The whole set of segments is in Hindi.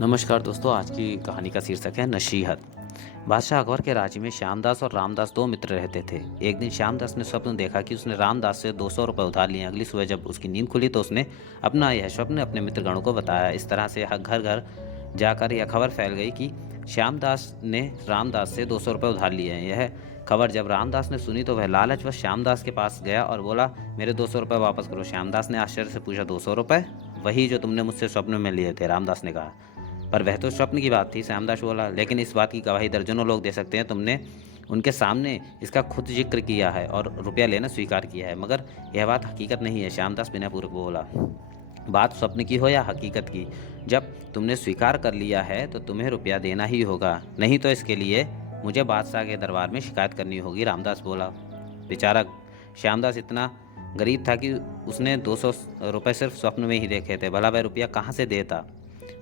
नमस्कार दोस्तों, आज की कहानी का शीर्षक है नसीहत। बादशाह अकबर के राज्य में श्यामदास और रामदास दो मित्र रहते थे। एक दिन श्यामदास ने स्वप्न देखा कि उसने रामदास से 200 रुपये उधार लिए। अगली सुबह जब उसकी नींद खुली तो उसने अपना यह स्वप्न अपने मित्रगणों को बताया। इस तरह से घर घर जाकर यह खबर फैल गई कि श्यामदास ने रामदास से 200 रुपये उधार लिए हैं। यह खबर जब रामदास ने सुनी तो वह लालचवश श्यामदास के पास गया और बोला, मेरे 200 रुपये वापस करो। श्यामदास ने आश्चर्य से पूछा, 200 रुपये? वही जो तुमने मुझसे स्वप्न में लिए थे, रामदास ने कहा। पर वह तो स्वप्न की बात थी, श्यामदास बोला। लेकिन इस बात की गवाही दर्जनों लोग दे सकते हैं। तुमने उनके सामने इसका खुद जिक्र किया है और रुपया लेना स्वीकार किया है, मगर यह बात हकीकत नहीं है। श्यामदास विनयपूर्वक बोला, बात स्वप्न की हो या हकीकत की, जब तुमने स्वीकार कर लिया है तो तुम्हें रुपया देना ही होगा, नहीं तो इसके लिए मुझे बादशाह के दरबार में शिकायत करनी होगी। रामदास बोला, बेचारा श्यामदास इतना गरीब था कि उसने 200 रुपये सिर्फ स्वप्न में ही देखे थे। भला वह रुपया कहाँ से देता।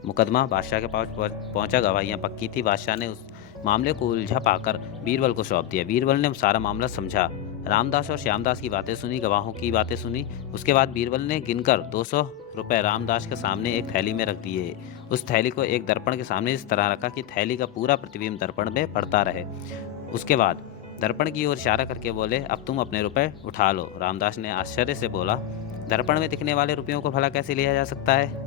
मुकदमा बादशाह के पास पहुंचा। गवाहियां पक्की थी। बादशाह ने उस मामले को उलझा पाकर बीरबल को सौंप दिया। बीरबल ने सारा मामला समझा, रामदास और श्यामदास की बातें सुनी, गवाहों की बातें सुनी। उसके बाद बीरबल ने गिनकर 200 रुपये रामदास के सामने एक थैली में रख दिए। उस थैली को एक दर्पण के सामने इस तरह रखा कि थैली का पूरा प्रतिबिंब दर्पण में पड़ता रहे। उसके बाद दर्पण की ओर इशारा करके बोले, अब तुम अपने रुपए उठा लो। रामदास ने आश्चर्य से बोला, दर्पण में दिखने वाले रुपयों को भला कैसे लिया जा सकता है?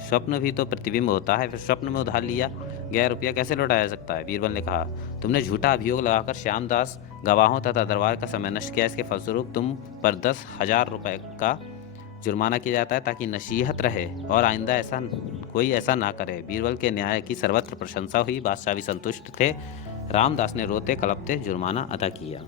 स्वप्न भी तो प्रतिबिंब होता है, फिर स्वप्न में उधार लिया गया रुपया कैसे लौटाया जा सकता है? बीरबल ने कहा, तुमने झूठा अभियोग लगाकर श्यामदास, गवाहों तथा दरबार का समय नष्ट किया। इसके फलस्वरूप तुम पर 10,000 रुपये का जुर्माना किया जाता है, ताकि नसीहत रहे और आइंदा कोई ऐसा ना करे। बीरबल के न्याय की सर्वत्र प्रशंसा हुई। बादशाह भी संतुष्ट थे। रामदास ने रोते कलपते जुर्माना अदा किया।